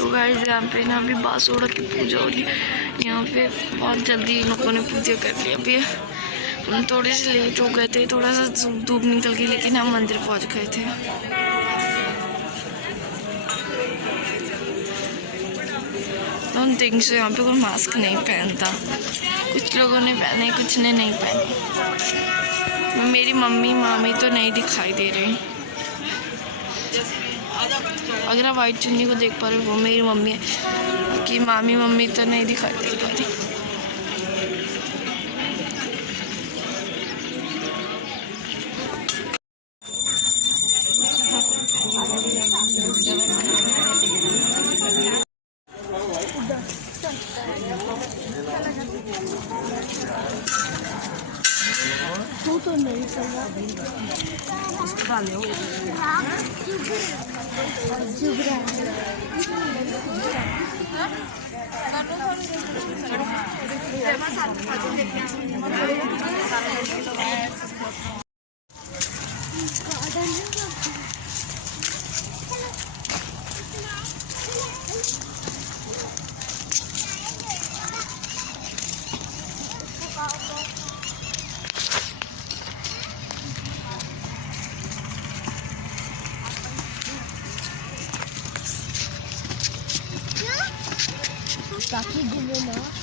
तो गाइस यहाँ पे ना अभी बासोड़ा की पूजा हो रही है। यहाँ पे बहुत जल्दी इन लोगों ने पूजा कर ली। अभी हम थोड़े से लेट हो गए थे, थोड़ा सा धूप निकल गई, लेकिन हम मंदिर पहुँच गए थे। डोंट थिंक सो यहाँ पे कोई मास्क नहीं पहनता। कुछ लोगों ने पहने, कुछ ने नहीं पहने। मेरी मम्मी मामी तो नहीं दिखाई दे रही। अगर आप वाइट चुन्नी को देख पा रहे हो वो मेरी मम्मी है, कि मामी मम्मी तो नहीं दिखाई दे पा रही। तू तो नहीं चला ताकि घूमे ना।